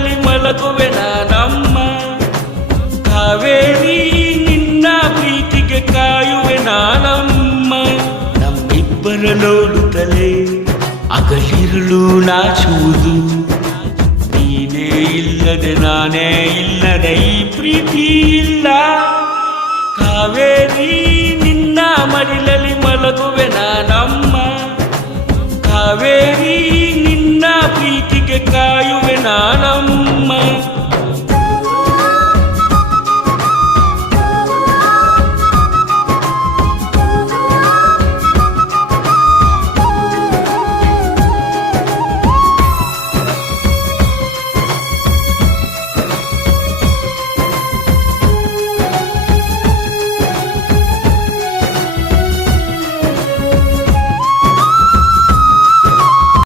ಮಡಿಲಲ್ಲಿ ಮಲಗುವೆ ನಾನಮ್ಮ. ಕಾವೇರಿ ನಿನ್ನ ಪ್ರೀತಿಗೆ ಕಾಯುವೆ ನಾನಮ್ಮ. ನಮ್ಮಿಬ್ಬರ ನೋಡುತ್ತಲೇ ಅಗಲಿರುಳು ನಾಚುವುದು. ನೀನೇ ಇಲ್ಲದೆ ನಾನೇ ಇಲ್ಲದೆ ಈ ಪ್ರೀತಿ ಇಲ್ಲ. ಕಾವೇರಿ ನಿನ್ನ ಮಡಿಲಲ್ಲಿ ಮಲಗುವೆ ನಾನಮ್ಮ. ಕಾವೇರಿ ನಿನ್ನ ಪ್ರೀತಿಗೆ ಕಾಯುವೆ ನಾನಮ್ಮ.